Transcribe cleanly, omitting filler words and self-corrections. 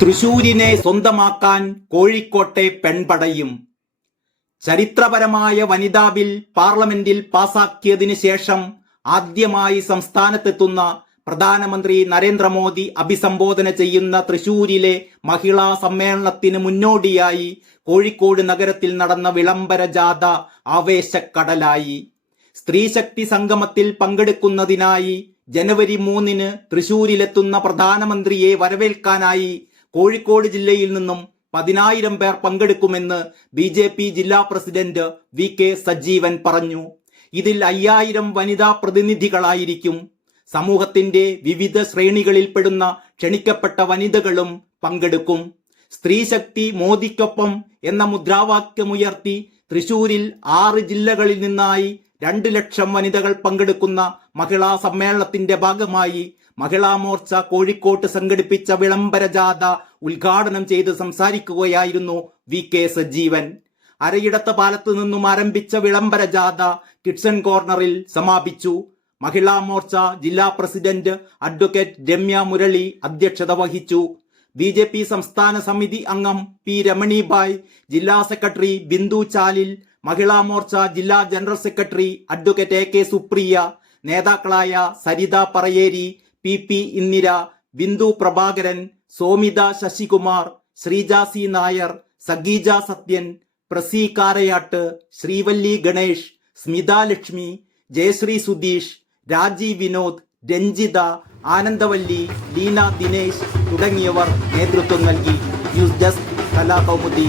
തൃശൂരിനെ സ്വന്തമാക്കാൻ കോഴിക്കോട്ടെ പെൺപടയും. ചരിത്രപരമായ വനിതാ ബിൽ പാർലമെന്റിൽ പാസാക്കിയതിനു ശേഷം ആദ്യമായി സംസ്ഥാനത്തെത്തുന്ന പ്രധാനമന്ത്രി നരേന്ദ്രമോദി അഭിസംബോധന ചെയ്യുന്ന തൃശൂരിലെ മഹിളാ സമ്മേളനത്തിന് മുന്നോടിയായി കോഴിക്കോട് നഗരത്തിൽ നടന്ന വിളംബര ജാഥ ആവേശക്കടലായി. സ്ത്രീശക്തി സംഗമത്തിൽ പങ്കെടുക്കുന്നതിനായി ജനുവരി 3-ന് തൃശൂരിലെത്തുന്ന പ്രധാനമന്ത്രിയെ വരവേൽക്കാനായി കോഴിക്കോട് ജില്ലയിൽ നിന്നും 10,000 പേർ പങ്കെടുക്കുമെന്ന് BJP ജില്ലാ പ്രസിഡന്റ് VK സജീവൻ പറഞ്ഞു. ഇതിൽ 5,000 വനിതാ പ്രതിനിധികളായിരിക്കും. സമൂഹത്തിന്റെ വിവിധ ശ്രേണികളിൽപ്പെടുന്ന ക്ഷണിക്കപ്പെട്ട വനിതകളും പങ്കെടുക്കും. സ്ത്രീശക്തി മോദിക്കൊപ്പം എന്ന മുദ്രാവാക്യമുയർത്തി തൃശൂരിൽ 6 ജില്ലകളിൽ നിന്നായി 2 ലക്ഷം വനിതകൾ പങ്കെടുക്കുന്ന മഹിളാ സമ്മേളനത്തിന്റെ ഭാഗമായി മഹിളാ മോർച്ച കോഴിക്കോട്ട് സംഘടിപ്പിച്ച വിളംബര ജാഥ ഉദ്ഘാടനം ചെയ്ത് സംസാരിക്കുകയായിരുന്നു VK സജീവൻ. അരയിടത്ത പാലത്ത് നിന്നും ആരംഭിച്ച വിളംബര ജാഥ കിഡ്സൺ കോർണറിൽ സമാപിച്ചു. മഹിളാ മോർച്ച ജില്ലാ പ്രസിഡന്റ് അഡ്വക്കേറ്റ് രമ്യ മുരളി അധ്യക്ഷത വഹിച്ചു. BJP സംസ്ഥാന സമിതി അംഗം P രമണിഭായ്, ജില്ലാ സെക്രട്ടറി ബിന്ദു ചാലിൽ, മഹിളാ മോർച്ച ജില്ലാ general secretary advocate AK Supriya, നേതാക്കളായ സരിത പറയേരി, PP ഇന്ദിര, ബിന്ദു പ്രഭാകരൻ, സോമിത ശശികുമാർ, ശ്രീജ C നായർ, സഗീജ സത്യൻ, പ്രസി കാരയാട്ട്, ശ്രീവല്ലി ഗണേഷ്, സ്മിത ലക്ഷ്മി, ജയശ്രീ സുധീഷ്, രാജി വിനോദ്, രഞ്ജിത, ആനന്ദവല്ലി, ലീന ദിനേശ് തുടങ്ങിയവർ നേതൃത്വം നൽകി. News desk Kalakaumudi.